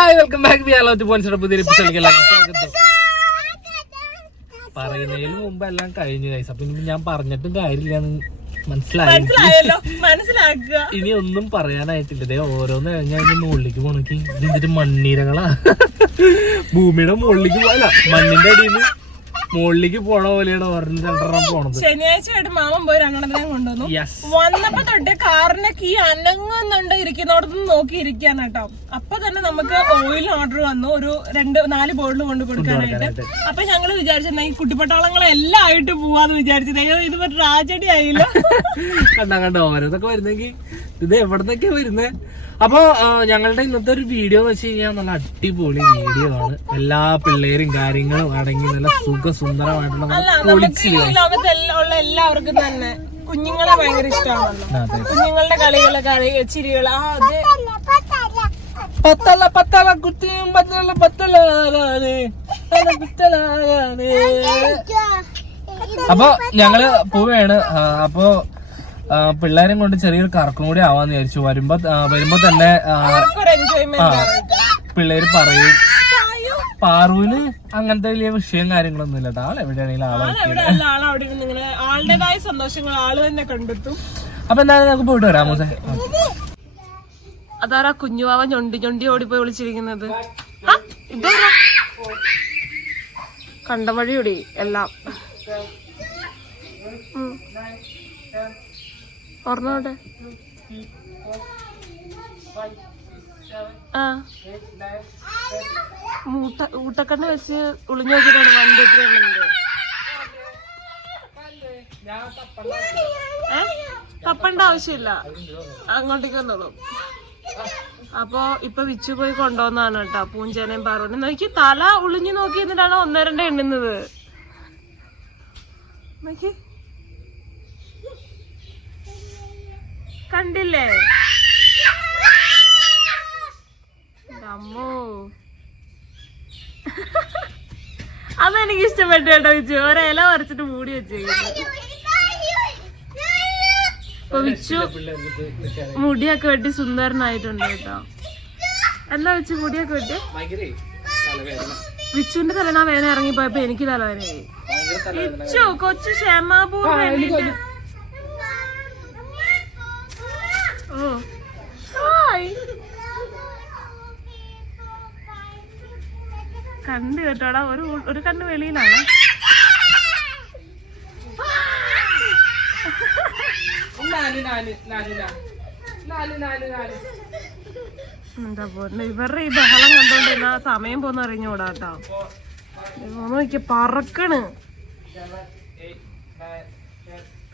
Hi welcome back B പുതിയ പറയുന്നതിന് മുമ്പ് എല്ലാം കഴിഞ്ഞു ഗൈസ് അപ്പൊ ഇനി ഞാൻ പറഞ്ഞിട്ടും കാര്യമില്ല മനസ്സിലായി. ഇനി ഒന്നും പറയാനായിട്ടില്ല. ദേ ഓരോന്ന് കഴിഞ്ഞാൽ മുകളിലേക്ക് പോണക്കി. ഇതിന്റെ മണ്ണീരകളാ. ഭൂമിയുടെ മുകളിലേക്ക് പോയല്ല മണ്ണിന്റെ അടിയിൽ നിന്ന് മുകളിലേക്ക് പോണ പോലെയാണ് ഓറഞ്ച് രണ്ടെണ്ണം പോണത്. ശനിയാഴ്ചയായിട്ട് മാമൻ പോയി രണ്ടെണ്ണത്തിനെ കൊണ്ടുവന്നു. വന്നപ്പോ തൊട്ട് കാറിന്റെ കീ അനങ്ങുന്നുണ്ട് ഇരിക്കുന്നിടത്ത് നോക്കി ഇരിക്കാൻ കേട്ടോ. അപ്പൊ തന്നെ നമുക്ക് ഓയിൽ ഓർഡർ വന്നു. ഒരു രണ്ട് നാല് ബോർഡിൽ കൊണ്ട് കൊടുക്കാനായിട്ട്. അപ്പൊ ഞങ്ങൾ വിചാരിച്ചിരുന്ന ഈ കുട്ടിപ്പട്ടാളങ്ങളെല്ലാം ആയിട്ട് പോവാന്ന് വിചാരിച്ചത് ഇത് ട്രാജഡി ആയില്ല. കണ്ടാ കണ്ട ഓരോന്നൊക്കെ വരുന്നെങ്കിൽ ഇത് എവിടുന്നൊക്കെ വരുന്നേ? അപ്പൊ ഞങ്ങളുടെ ഇന്നത്തെ ഒരു വീഡിയോ എന്ന് വെച്ച് കഴിഞ്ഞാൽ നല്ല അടിപൊളി വീഡിയോ ആണ്. എല്ലാ പിള്ളേരും കാര്യങ്ങളും അടങ്ങി നല്ല സുഖസുന്ദരമായിട്ടുള്ള ഉള്ള എല്ലാവർക്കും തന്നെ കുഞ്ഞുങ്ങളെ ഭയങ്കര ഇഷ്ടമാണല്ലോ. കുഞ്ഞുങ്ങളുടെ കളികൾ കളി ചിരികൾ ആ അത് പത്തല പത്തല കുത്തിയും പത്തല പത്തലാരാണ് പത്തല അപ്പൊ ഞങ്ങൾ പോവുകയാണ് അപ്പോ പിള്ളേരും കൊണ്ട് ചെറിയൊരു കറക്കും കൂടി ആവാന്ന് വിചാരിച്ചു. വരുമ്പോ വരുമ്പോ തന്നെ പിള്ളേര് പറയും പാറുവിന് അങ്ങനത്തെ വലിയ വിഷയം കാര്യങ്ങളൊന്നും ഇല്ല ആൾ എവിടെയാണെങ്കിലും ആളെ ആളുടേതായ സന്തോഷങ്ങൾ ആൾ തന്നെ കണ്ടെത്തും. അപ്പൊ എന്തായാലും നമുക്ക് പോയിട്ട് വരാമോ അതാരാ കുഞ്ഞുവാവ ഞൊണ്ടി ഞൊണ്ടി ഓടിപ്പോയി വിളിച്ചിരിക്കുന്നത്? കണ്ട വഴിയോടി എല്ലാം. ഓർമ്മോട്ടെ ആ. മൂട്ട ഊട്ടക്കണ്ണ് വെച്ച് ഒളിഞ്ഞു നോക്കിയിട്ടാണ് വണ്ടി എത്ര ഉള്ളത്? തപ്പണ്ട ആവശ്യമില്ല. അങ്ങോട്ടേക്ക് വന്നോളൂ. അപ്പോ ഇപ്പൊ വിച്ചു പോയി കൊണ്ടുവന്നാണ് കേട്ടോ പൂഞ്ചേനയും പാറുവിനെ. നോക്കി തല ഒളിഞ്ഞു നോക്കി എന്നിട്ടാണ് ഒന്നരണ്ട എണ്ണുന്നത്. നോക്കി. കണ്ടില്ലേ? അമ്മോ അതെനിക്ക് ഇഷ്ടപ്പെട്ടു കേട്ടോ വിച്ചു ഇല വരച്ചിട്ട് മൂടി വെച്ചേക്കുന്നു വിച്ചു മുടിയൊക്കെ വെട്ടി സുന്ദരനായിട്ടുണ്ട് കേട്ടോ. എന്താ വെച്ചു മുടിയൊക്കെ വെട്ടി? വിച്ചുവിന്റെ തലനാ വേദന ഇറങ്ങിപ്പോയപ്പോ എനിക്ക് തലവേദനയായി. വിച്ചു കൊച്ചു ക്ഷമാപൂർവം കണ്ട് കേട്ടോടാ. ഒരു ഒരു കണ്ണ് വെളിയിലാണ്. എന്താ പോന്നെ? ഇവരുടെ ഈ ബഹളം കണ്ടോണ്ട് എന്നാ സമയം പോന്ന അറിഞ്ഞൂടാ കേട്ടോ നോക്കിയ പറക്കണ്.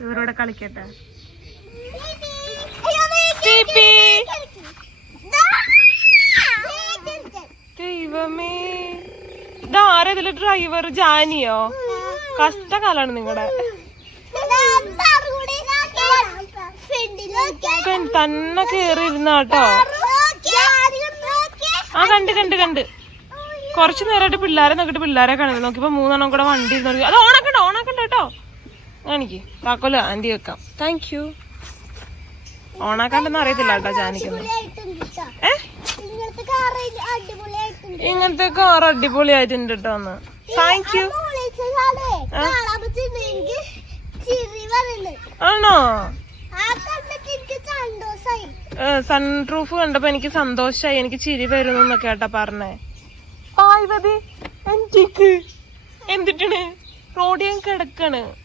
ഇവരോടെ കളിക്കട്ടെ. ദൈവമേ. ഇതാരാ ഇതിൽ ഡ്രൈവർ ജാനിയോ? കഷ്ടകാലാണ് നിങ്ങളുടെ തന്നെ കേറിയിരുന്നാട്ടോ ആ കണ്ട് കണ്ട് കണ്ട്. കുറച്ചു നേരമായിട്ട് പിള്ളേരെ നോക്കിട്ട് പിള്ളേരെ കാണുന്നത്. നോക്കിയപ്പോ മൂന്നെണ്ണം കൂടെ വണ്ടി ഇരുന്ന് അത് ഓണാക്കണ്ട ഓണാക്കണ്ട കേട്ടോ കാണിക്ക് താക്കോൽ ആന്റി വെക്കാം. താങ്ക് യു ഓണാക്കാണ്ടെന്ന് അറിയത്തില്ല കേട്ടോ ജാനിക്കുന്നത് ഏ? ഇങ്ങനത്തെ കാർ അടിപൊളിയായിട്ടുണ്ട് കേട്ടോ ഒന്ന്. താങ്ക് യു ആണോ? സൺറൂഫ് കണ്ടപ്പോ എനിക്ക് സന്തോഷായി. എനിക്ക് ചിരി വരുന്നു എന്നൊക്കെ കേട്ടാ പറഞ്ഞേ. പായ്വതി എനിക്ക് എന്തിട്ടാണ്? ഞാൻ കിടക്കാണ്.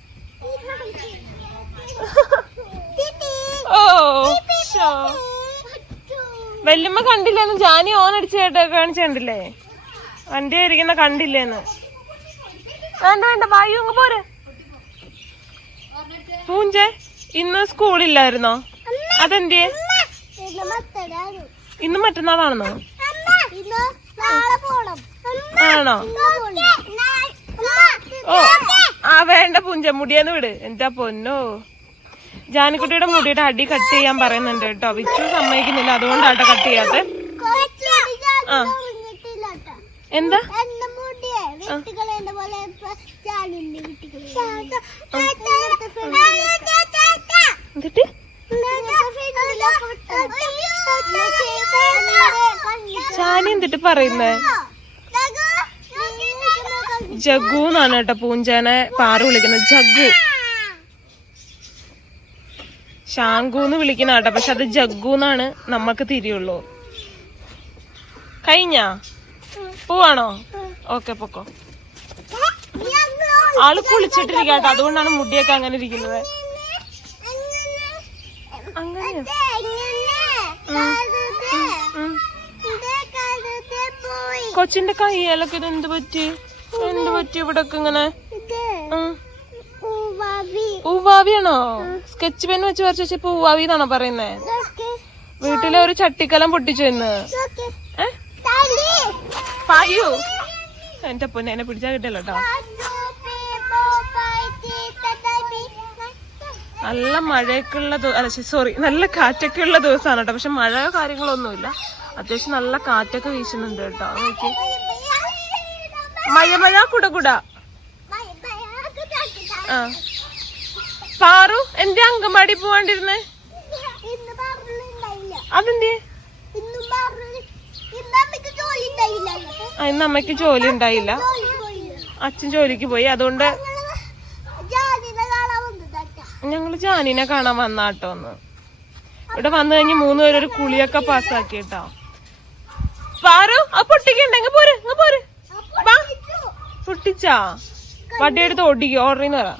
ഓ ശോ. വല്യമ്മ കണ്ടില്ലെന്ന് ജാനി ഓൺ അടിച്ച് കേട്ടോ കാണിച്ച് കണ്ടില്ലേ വണ്ടി ഇരിക്കുന്ന കണ്ടില്ലേന്ന്. വേണ്ട വേണ്ട വായു അങ്ങ് പോരെ. പൂഞ്ചെ ഇന്ന് സ്കൂളില്ലായിരുന്നോ? അതെന്തേ ഇന്ന് മറ്റന്നാളാണെന്നോ? ആണോ? ഓ ആ വേണ്ട പൂഞ്ച മുടിയെന്ന് വിട്. എന്താ പൊന്നോ? ജാനിക്കുട്ടിയുടെ മുടിയുടെ അടി കട്ട് ചെയ്യാൻ പറയുന്നുണ്ട് കേട്ടോ. വിച്ചു സമ്മതിക്കുന്നില്ല. അതുകൊണ്ടാട്ടോ കട്ട് ചെയ്യാത്ത. ആ. എന്താ? എന്നിട്ട് ചാനി എന്തിട്ട്? പറയുന്നേ? ജഗ്ഗു എന്നാണ് കേട്ടോ പൂഞ്ചേനെ പാറു വിളിക്കുന്നത്. ജഗ്ഗു ശാങ്കൂന്ന് വിളിക്കുന്ന കേട്ടോ. പക്ഷെ അത് ജഗ്ഗു എന്നാണ് നമ്മക്ക് തിരിയുള്ളൂ. കഴിഞ്ഞാ? പോവാണോ? ഓക്കെ പൊക്കോ. ആൾ കുളിച്ചിട്ടിരിക്കാട്ടോ. അതുകൊണ്ടാണ് മുടിയൊക്കെ അങ്ങനെ ഇരിക്കുന്നത്. അങ്ങനെയോ. കൊച്ചിന്റെ കൈയാലൊക്കെ ഇത് എന്ത് പറ്റി? എന്ത് പറ്റി ഇവിടെ ഇങ്ങനെ? ഉം. സ്കെച്ച് പെൻ വെച്ച് വരച്ചു പൂവാവി എന്നാണോ പറയുന്നേ? വീട്ടിലെ ഒരു ചട്ടിക്കലം പൊട്ടിച്ചു എന്ന്. പായു. എന്റെ പൊന്നെ എന്നെ പിടിച്ചാ കിട്ടല്ലോ കേട്ടോ നല്ല മഴയൊക്കെ ഉള്ള അല്ല സോറി നല്ല കാറ്റൊക്കെ ഉള്ള ദിവസമാണ് കേട്ടോ പക്ഷെ മഴ കാര്യങ്ങളൊന്നുമില്ല. അത്യാവശ്യം നല്ല കാറ്റൊക്കെ വീശുന്നുണ്ട് കേട്ടോ നോക്കി. മഴ മഴ കുട കുട. ആ. പാറു എന്റെ അങ്കമാടി പോവാണ്ടിരുന്നെ? അതെന്തേ? ഇന്നും അമ്മയ്ക്ക് ജോലി ഉണ്ടായില്ല അച്ഛൻ ജോലിക്ക് പോയി. അതുകൊണ്ട് ഞങ്ങൾ ജാനിനെ കാണാൻ വന്നാട്ടോ ഒന്ന് ഇവിടെ വന്നു കഴിഞ്ഞ് മൂന്ന് പേരൊരു കുളിയൊക്കെ പാസ്സാക്കി കേട്ടോ പാറു ആ പൊട്ടിക്കണ്ടെങ്കിൽ പോര് പോര്. പൊട്ടിച്ചാ. വട്ടിയെടുത്ത് ഓടിക്കോ ഓർഡറിന്ന് പറ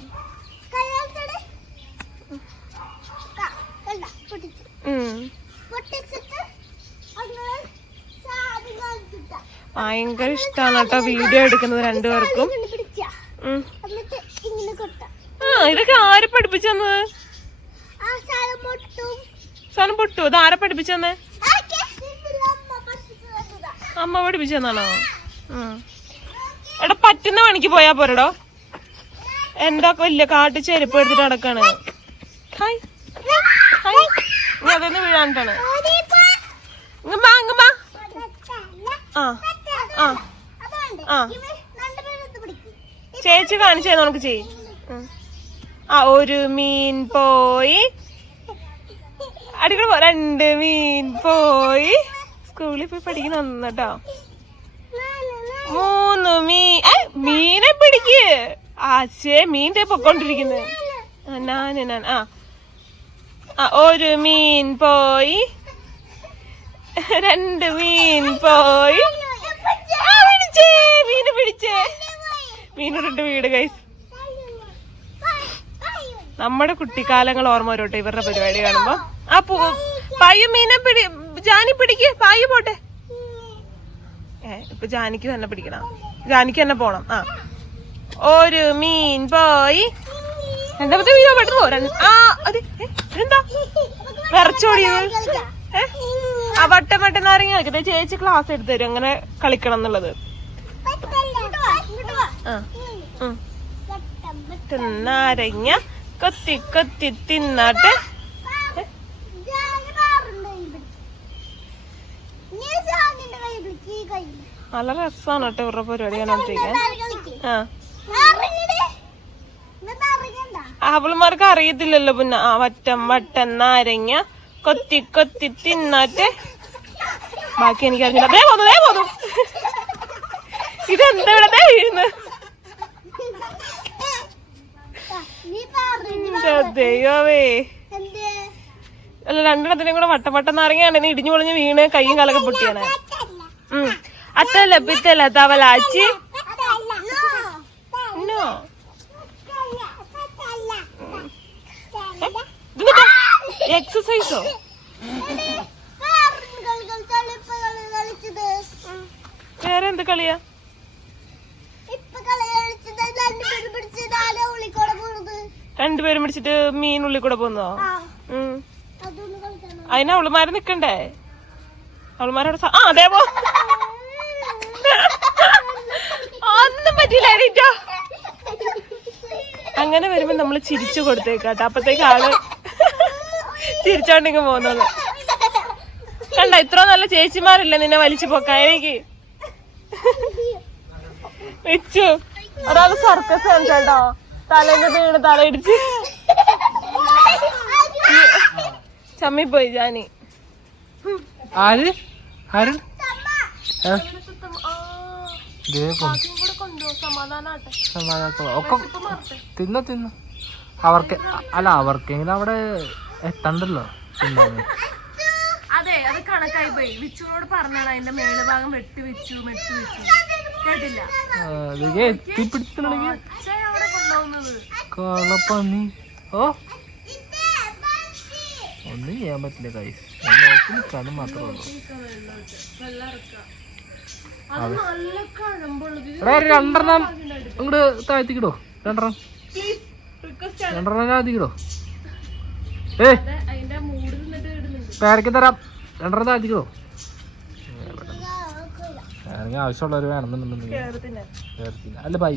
കയ്യാത്തടെ കണ്ട പൊട്ടിച്ചു ഉം. പൊട്ടിച്ചിട്ട് അങ്ങനെ സാധനം കാണിച്ചിട്ടാ ഭയങ്കര ഇഷ്ടമാണ് കേട്ടോ വീഡിയോ എടുക്കുന്നത് രണ്ടുപേർക്കും. ആ ഇതൊക്കെ ആരെ പഠിപ്പിച്ചെന്നത് ആ സാധനം പൊട്ടും. ഇത് ആരെ പഠിപ്പിച്ചെന്ന് അമ്മ പഠിപ്പിച്ചു തന്നതാ. പഠിപ്പിച്ചെന്നാണോ. എടാ പറ്റുന്ന പണിക്ക് പോയാ പോരടോ. എന്താ വലിയ കാട്ടു ചെരുപ്പ് എടുത്തിട്ട് നടക്കാണ്. ഹായ്. ഹായ്. അതൊന്ന് വീഴാണ്ടാണ് ആ. ആ. ചേച്ചി കാണിച്ചേ നമുക്ക് ചെയ്യും. ആ ഒരു മീൻ പോയി. അടിക്കൂടെ പോ രണ്ട് മീൻ പോയി. സ്കൂളിൽ പോയി പഠിക്കുന്ന കേട്ടോ മൂന്ന് മീൻ മീനെ പിടിക്ക്. ആശേ മീന്റെ പൊക്കോണ്ടിരിക്കുന്നത് നാന് നാൻ ആ. ആ ഒരു മീൻ പോയി. രണ്ട് മീൻ പോയി. പിടിച്ചേ മീന് പിടിച്ചേ. മീനോട്ട് വീട് ഗൈസ് നമ്മുടെ കുട്ടിക്കാലങ്ങൾ ഓർമ്മ വരോട്ടെ ഇവരുടെ പരിപാടി കാണുമ്പോ. ആ പൂ പായു മീനെ പിടി ജാനി പിടിക്ക് പായു പോട്ടെ. ഏ ഇപ്പൊ ജാനിക്ക് തന്നെ പിടിക്കണം. ജാനിക്ക് തന്നെ പോണം ആ. ഒരു മീൻ പോയി. രണ്ടാമത്തെ മീനോ പെട്ടെന്ന് പോ ആ അതെ എന്താ? വിറച്ചോടിയത് ഏ ആ വട്ടം വട്ടം നാരങ്ങ ചേച്ചി ക്ലാസ് എടുത്തു തരും അങ്ങനെ കളിക്കണം എന്നുള്ളത്. നാരങ്ങ കൊത്തി കൊത്തി തിന്നാട്ട്. നല്ല രസമാണ് കേട്ടോ ഇവരുടെ പരിപാടി കാണാൻ ആ. അവളുമാർക്ക് അറിയത്തില്ലല്ലോ പിന്നെ. ആ വറ്റം വട്ടം നാരങ്ങ. കൊത്തി കൊത്തി തിന്നാട്ടെ. ബാക്കി എനിക്ക് അറിഞ്ഞില്ല ദേ പോന്നു ദേ പോന്നു. ഇതെന്താ ഇവിടെ ദേ വീഴുന്നു എന്റെ ദൈവമേ. അല്ല രണ്ടെണ്ണത്തിനും കൂടെ വട്ടം വട്ടം നാരങ്ങയാണ്. നീ ഇടിഞ്ഞു പൊളിഞ്ഞ് വീണ് കൈയും കാലൊക്കെ പൊട്ടിയാണ്. അത്തല്ല പിത്തല്ല തവലാച്ചി. എക്സസൈസോ വേറെ എന്ത് കളിയാ? രണ്ടുപേരും പിടിച്ചിട്ട് മീൻ ഉള്ളിൽ കൂടെ പോന്നോ? അതിനാ അവളുമാര് നിക്കണ്ടേ? അവളുമാരോട് ആ അതെ പോ ഒന്നും പറ്റില്ല എണീറ്റോ. അങ്ങനെ വരുമ്പോ നമ്മൾ ചിരിച്ചു കൊടുത്തേക്കാട്ടോ. അപ്പത്തേക്ക് ആൾ ചിരിച്ചോണ്ടിങ്ങ് പോകുന്നത്. കണ്ട ഇത്ര നല്ല ചേച്ചിമാരില്ല നിന്നെ വലിച്ചു പോക്കാൻ? എനിക്ക് വെച്ചു. ഒരാൾ സർക്കസ് കാണിച്ചോ തലേന്ന് വീണ് തലയിടിച്ച്. ചമ്മിപ്പോയി ജാനി. ആര്? ആര്. ഒക്കെ തിന്ന തിന്ന. അവർക്ക് അല്ല അവർക്കെങ്കിലും അവിടെ എത്തണ്ടല്ലോ. തിന്നാന് അതെ അത് കണക്കായി പോയി. വിച്ചുവിനോട് പറഞ്ഞാണ് അതിന്റെ മേൾ ഭാഗം വെട്ടി വെച്ചു വെട്ടി വെച്ചു. കേട്ടില്ല? എവിടെ കൊണ്ടുപോകുന്നത്? കളപ്പന്നി ഓ? ഒന്നും ചെയ്യാൻ പറ്റില്ല കൈ നോക്കി മാത്രമേ ഉള്ളൂ. രണ്ടെണ്ണം അങ്ങോട്ട് താഴ്ത്തിക്കിടോ. രണ്ടെണ്ണം. രണ്ടെണ്ണം താഴ്ത്തിക്കിടോ. ഏ പേരക്ക് തരാം. രണ്ടെണ്ണം താഴ്ത്തിക്കിടോ പേരയ്ക്ക് ആവശ്യമുള്ളവർ വേണമെന്നുണ്ടെന്നുണ്ടെങ്കിൽ. അല്ല ബൈ.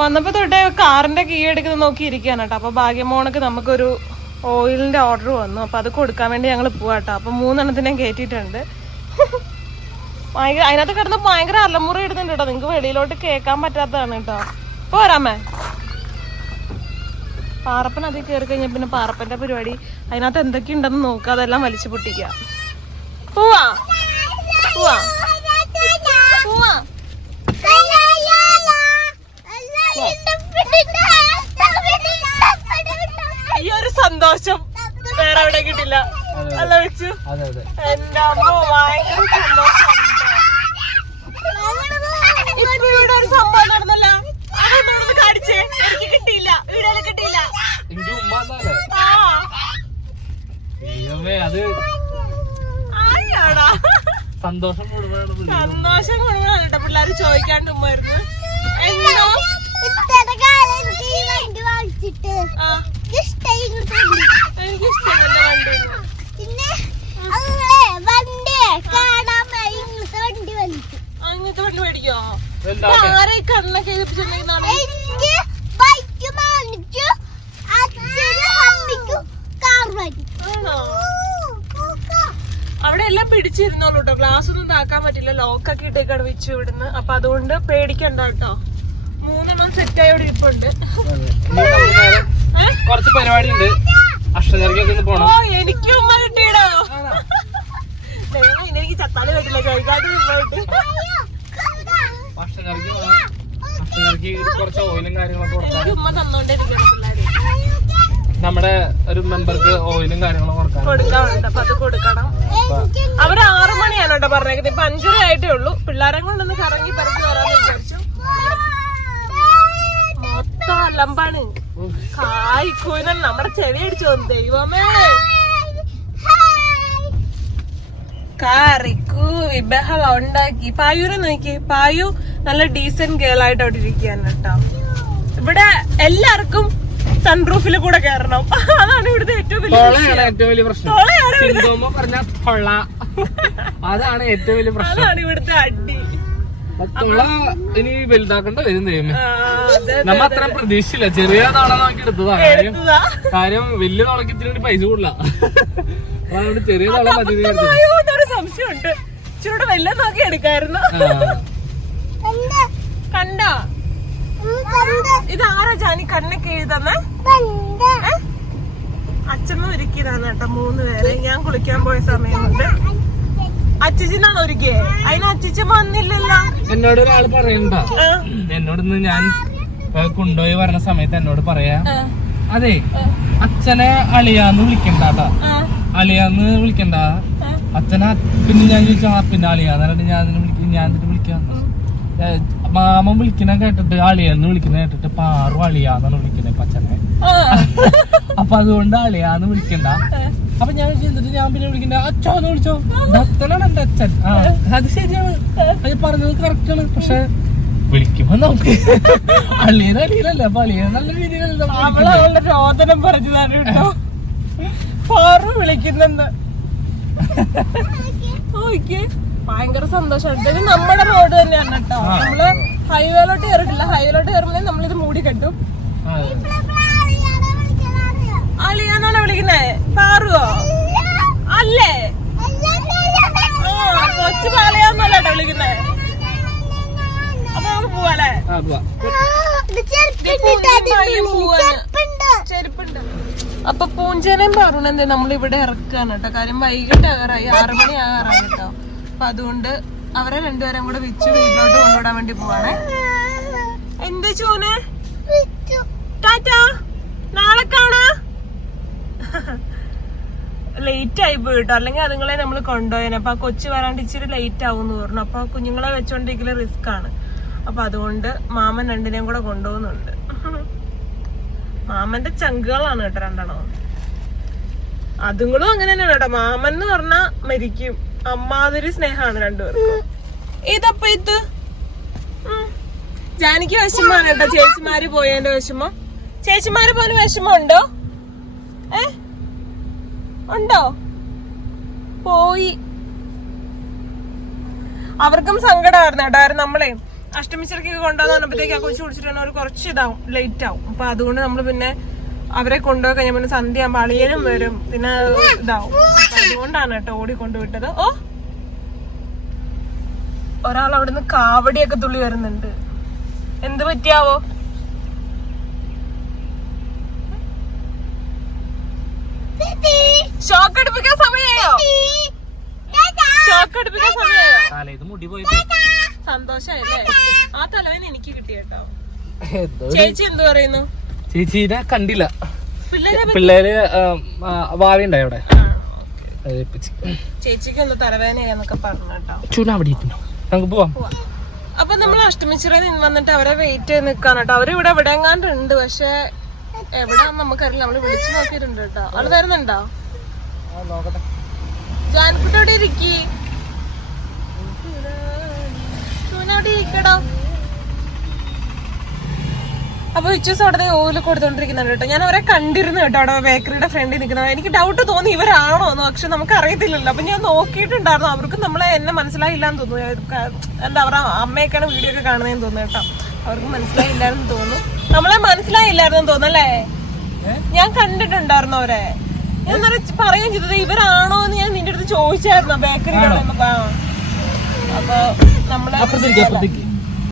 വന്നപ്പോ തൊട്ടേ കാറിന്റെ കീ എടുക്കുന്നത് നോക്കി ഇരിക്കാണ് കേട്ടോ. അപ്പൊ ഭാഗ്യമോണക്ക് നമുക്കൊരു ഓയിലിന്റെ ഓർഡർ വന്നു. അപ്പൊ അത് കൊടുക്കാൻ വേണ്ടി ഞങ്ങൾ പോവാട്ടോ അപ്പൊ മൂന്നെണ്ണത്തിനെ കയറ്റിയിട്ടുണ്ട്. ഭയങ്കര അതിനകത്ത് കിടന്ന് ഭയങ്കര അലമുറി ഇടുന്നുണ്ട് കേട്ടോ. നിങ്ങക്ക് വെളിയിലോട്ട് കേൾക്കാൻ പറ്റാത്തതാണ് കേട്ടോ. പോരാമേ പാറപ്പൻ അതിൽ കയറി കഴിഞ്ഞാൽ പിന്നെ പാറപ്പന്റെ പരിപാടി അതിനകത്ത് എന്തൊക്കെയുണ്ടെന്ന് നോക്കുക അതെല്ലാം വലിച്ചു പൊട്ടിക്കുക പോവാ. പോവാ. പോവാ. ഈ ഒരു സന്തോഷം വേറെ എവിടെ കിട്ടില്ല. അല്ല വെച്ചു. എന്റെ അമ്മ ഭയങ്കര സന്തോഷം ഇപ്പൊ ഇവിടെ ഒരു സംഭവം നടന്നല്ല അതൊന്നും കാണിച്ചേ എനിക്ക് കിട്ടിയില്ല വീഡിയോയിൽ കിട്ടിയില്ല എനിക്ക് ഉമ്മ എന്നാലേ ആ ദൈവമേ അത് ആയാടാ സന്തോഷം കൂടുതലാണ് വിളി. സന്തോഷം കൊണ്ടാണ് കേട്ടോ പിള്ളേര് ചോദിക്കാണ്ട് ഉമ്മായിരുന്നു എന്തോ ആ എനിക്ക് ഇഷ്ടമല്ല വണ്ടി പിന്നെ അങ്ങനെ വണ്ടി കാണാൻ ഇങ്ങനത്തെ വണ്ടി വലിച്ചു അങ്ങനത്തെ വണ്ടി മേടിക്കോ വലുതാവട്ടെ. ആരെ കണ്ണൊക്കെ എഴുതിപ്പിച്ചിട്ടുണ്ടെങ്കിൽ എനിക്ക് ബൈക്ക് വാങ്ങിച്ചു അച്ഛനും അമ്മയ്ക്കും കാർ വാങ്ങിച്ചു ആണോ അവിടെ എല്ലാം പിടിച്ചിരുന്നോളൂ കേട്ടോ ഗ്ലാസ് ഒന്നും താക്കാൻ പറ്റില്ല ലോക്കൊക്കെ ഇട്ടേക്കാണ് വെച്ചു ഇവിടുന്ന്. അപ്പൊ അതുകൊണ്ട് പേടിക്കണ്ട കേട്ടോ. മൂന്നെണ്ണം സെറ്റ് ആയി ഇവിടെ ഇരിപ്പുണ്ട്? കുറച്ച് പരിപാടി ഉണ്ട് അഷ്ടചരിക്കൊക്കെ ഒന്ന് ഓ പോണം എനിക്കും ഉമ്മ കിട്ടിയിടോ. എനിക്ക് ചത്താലും പറ്റില്ല. അഷ്ടചരിക്ക് കുറച്ച് ഓയിലും കാര്യങ്ങളൊക്കെ ഉമ്മ തന്നോണ്ടേ പിള്ളേര്. നമ്മുടെ ഒരു മെമ്പർക്ക് ഓയിലും കാര്യങ്ങളും കൊടുക്കാൻ കൊടുക്കാറുണ്ട് അപ്പൊ അത് കൊടുക്കണം. അവർ ആറു മണിയാണ് കേട്ടോ പറഞ്ഞേക്കുന്നത്. ഇപ്പൊ അഞ്ചര ആയിട്ടേ ഉള്ളൂ. പിള്ളേരെ കൊണ്ടൊന്ന് കറങ്ങി പരത്തി വരാന്ന് വിചാരിച്ചു. മൊത്തം അലമ്പാണ്. കായ്ക്കൂനൻ നമ്മുടെ ചെവി അടിച്ചു വന്നു. ദൈവമേ. കാറിക്കൂ വിബഹളം ഉണ്ടാക്കി പായുനെ നോക്കി. പായു നല്ല ഡീസന്റ് ഗേൾ ആയിട്ട് അവിടെ ഇരിക്കുകയാണ് കേട്ടോ ഇവിടെ എല്ലാവർക്കും സൺറൂഫിൽ കൂടെ കയറണം അതാണ് ഇവിടുത്തെ ഏറ്റവും വലിയ ഏറ്റവും വലിയ പ്രശ്നം. പറഞ്ഞ തൊള്ള അതാണ് ഏറ്റവും വലിയ പ്രശ്നം. അതാണ് ഇവിടുത്തെ അടി. തൊള്ള ഇനി വലുതാക്കേണ്ട വരും ദൈവമേ നമ്മ അത്ര പ്രതീക്ഷയില്ല. ചെറിയ നാള നോക്കി എടുത്തതാ. കാര്യം. കാര്യം വലിയ നാളേക്ക് ഇത്തിരി പൈസ കൂടില്ല അതുകൊണ്ട് ചെറിയ നാളെ മതി സംശയമുണ്ട്. ഇച്ചിരൂടെ വല്ല നോക്കി എടുക്കായിരുന്നു. കണ്ടോ? ഇത് ആരാ ജാനി കണ്ണൊക്കെ എഴുതന്നെ? അച്ഛമ്മ ഒരുക്കിയതാണ് കേട്ടോ മൂന്ന് പേരെ. ഞാൻ കുളിക്കാൻ പോയ സമയം കൊണ്ട് അച്ചിച്ചിനാണ് ഒരുക്കിയേ? അതിന് അച്ചിച്ചൻ വന്നില്ലല്ലോ. എന്നോട് ഒരാൾ പറയണ്ട എന്നോട് ഞാൻ കൊണ്ടുപോയി പറഞ്ഞ സമയത്ത് എന്നോട് പറയാ. അതെ അച്ഛനെ അളിയാന്ന് വിളിക്കണ്ടാട്ടാ അളിയാന്ന് വിളിക്കണ്ട? അച്ഛനെ പിന്നെ ഞാൻ ചോദിച്ചു ആ പിന്നെ അളിയാന്ന് പറഞ്ഞിട്ട് ഞാൻ അതിനെ വിളിക്കും ഞാൻ എന്നിട്ട് വിളിക്കാം ഏ, മാമൻ വിളിക്കുന്ന കേട്ടിട്ട് അളിയാന്ന് വിളിക്കുന്ന കേട്ടിട്ട് പാറു അളിയാന്നാണ് വിളിക്കുന്നത് പച്ചനെ. അപ്പൊ അതുകൊണ്ട് അളിയാന്ന് വിളിക്കണ്ട. അപ്പൊ ഞാൻ എന്നിട്ട് ഞാൻ പിന്നെ വിളിക്കണ്ട. അച്ഛന്ന് വിളിച്ചോ. ഭക്തനാണ് എന്റെ അച്ഛൻ. അത് ശരിയാണ്. അത് പറഞ്ഞത് കറക്റ്റ് ആണ്. പക്ഷെ വിളിക്കുമ്പോ നമുക്ക് അളിയൻ അളിയനല്ല അപ്പൊ അളിയൻ നല്ല രീതിയിലല്ല നമ്മൾ അവൾ വിളിക്കുന്നത്. അവളുടെ രോദനം പറഞ്ഞതാണ് കേട്ടോ പാറു വിളിക്കുന്നെന്ന്. ഓക്കെ ഭയങ്കര സന്തോഷമുണ്ട് ഇത് നമ്മുടെ റോഡ് തന്നെയാണ് കേട്ടോ. നമ്മൾ ഹൈവേയിലോട്ട് കയറിട്ടില്ല ഹൈവേയിലോട്ട് കയറുമ്പോഴേ നമ്മളിത് മൂടി കെട്ടും. അളിയാന്നാണ് വിളിക്കുന്നേ? പാറുവോ? അല്ലേ? കൊച്ചു പാളിയാന്നല്ല കേട്ടോ വിളിക്കുന്നേ? അപ്പൊ നമുക്ക് പോവാല്ലേ? ചെരുപ്പുണ്ട്. അപ്പൊ പൂഞ്ചേനയും പറഞ്ഞു നമ്മളിവിടെ നമ്മൾ ഇവിടെ ഇറക്കാണ് കേട്ടോ കാര്യം വൈകിട്ട് ആറായി ആറുമണി മണി ആകാറായി കേട്ടോ അപ്പൊ അതുകൊണ്ട് അവരെ രണ്ടുപേരും കൂടെ വിച്ചു വീട്ടിലോട്ട് കൊണ്ടുവിടാൻ വേണ്ടി പോവാണേ. എന്ത് ചൂനെ? ടാറ്റാ നാളെ കാണാ. ലേറ്റ് ആയി പോയിട്ടോ അല്ലെങ്കിൽ അതുങ്ങളെ നമ്മൾ കൊണ്ടുപോയേനെ. അപ്പൊ ആ കൊച്ചു വരാണ്ട് ഇച്ചിരി ലേറ്റ് ആവും എന്ന് പറഞ്ഞു. അപ്പൊ കുഞ്ഞുങ്ങളെ വെച്ചോണ്ടിരിക്കൽ റിസ്ക് ആണ്. അപ്പൊ അതുകൊണ്ട് മാമൻ രണ്ടിനെയും കൂടെ കൊണ്ടുപോകുന്നുണ്ട്. മാമന്റെ ചങ്കുകളാണ് കേട്ടോ രണ്ടെണ്ണം. അതുങ്ങളും അങ്ങനെ തന്നെയാണ് കേട്ടോ. മാമൻ എന്ന് പറഞ്ഞാ മരിക്കും. അമ്മാതിരി സ്നേഹമാണ് രണ്ടുപേർക്കും. ഇതപ്പൊ ഇത്. ജാനിക്ക് വിഷമാണ് കേട്ടോ. ചേച്ചിമാര് പോയതിന്റെ വിഷമം. ചേച്ചിമാര് പോലും വിഷമം ഉണ്ടോ ഏ? ഉണ്ടോ? പോയി. അവർക്കും സങ്കടമായിരുന്നു കേട്ടോ. കാരണം നമ്മളെ അഷ്ടമിച്ചിറക്കൊക്കെ കൊണ്ടുവന്ന് പറഞ്ഞപ്പോഴത്തേക്ക് ആ കൊച്ചു കുടിച്ചിട്ട് അവർ കുറച്ച് ഇതാവും ലേറ്റ് ആവും. അപ്പൊ അതുകൊണ്ട് നമ്മൾ പിന്നെ അവരെ കൊണ്ടുപോയി കഴിഞ്ഞാൽ പിന്നെ സന്ധ്യ ആകുമ്പോൾ അളിയനും വരും. പിന്നെ ഇതാവും. അതുകൊണ്ടാണ് കേട്ടോ ഓടിക്കൊണ്ടുവിട്ടത് ഓ. ഒരാൾ അവിടുന്ന് കാവടിയൊക്കെ തുള്ളി വരുന്നുണ്ട്. എന്ത് പറ്റിയാവോ? ഷോക്ക് അടുപ്പിക്കാൻ സമയമായോ ഷോക്ക് അടുപ്പിക്കാൻ പോയി. സന്തോഷായല്ലേ? ആ തലവേന എനിക്ക് കിട്ടിയട്ടോ ചേച്ചി എന്ത് പറയുന്നു? ചേച്ചി കണ്ടില്ല. പിള്ളേരെ ഉണ്ടായി അവിടെ. ചേച്ചിക്ക് ഒന്ന് തലവേദനയാന്നൊക്കെ പറഞ്ഞു കേട്ടോ. അവിടെ ഇരിക്കുന്നു. നമുക്ക് പോവാം. അപ്പൊ നമ്മൾ അഷ്ടമിച്ചിറ നിന്ന് വന്നിട്ട് അവരെ വെയിറ്റ് ചെയ്ത് നിക്കാൻ കേട്ടോ. അവർ ഇവിടെ എവിടെ എങ്ങാണ്ട് ഉണ്ട് പക്ഷെ എവിടാന്ന് നമുക്കറിയില്ല. നമ്മൾ വിളിച്ചു നോക്കിയിട്ടുണ്ട് കേട്ടോ. അവൾ വരുന്നുണ്ടോ? ജാൻകുട്ടി അവിടെ ഇരിക്കി? ഇരിക്കടോ? അപ്പൊ ഉച്ചസ് അവിടെ ഓയിൽ കൊടുത്തോണ്ടിരിക്കുന്നുണ്ട് കേട്ടോ. ഞാൻ അവരെ കണ്ടിരുന്നു കേട്ടോ അവിടെ ബേക്കറിയുടെ ഫ്രണ്ടിൽ നിൽക്കുന്നത്. എനിക്ക് ഡൗട്ട് തോന്നി ഇവരാണോ എന്ന് പക്ഷെ നമുക്ക് അറിയത്തില്ലല്ലോ അപ്പൊ ഞാൻ നോക്കിയിട്ടുണ്ടായിരുന്നു. അവർക്ക് നമ്മളെ എന്നെ മനസ്സിലായില്ല എന്ന് തോന്നുന്നു എന്താ അവരുടെ അമ്മയൊക്കെയാണ് വീഡിയോ ഒക്കെ കാണുന്നതെന്ന് തോന്നുന്നു കേട്ടോ. അവർക്ക് മനസ്സിലായില്ലായിരുന്നു തോന്നുന്നു. നമ്മളെ മനസ്സിലായില്ലായിരുന്നു തോന്നല്ലേ ഞാൻ കണ്ടിട്ടുണ്ടായിരുന്നു അവരെ. ഞാൻ പറയുകയും ചെയ്തത് ഇവരാണോ എന്ന് ഞാൻ നിന്റെ അടുത്ത് ചോദിച്ചായിരുന്നു ബേക്കറി അപ്പൊ നമ്മളെ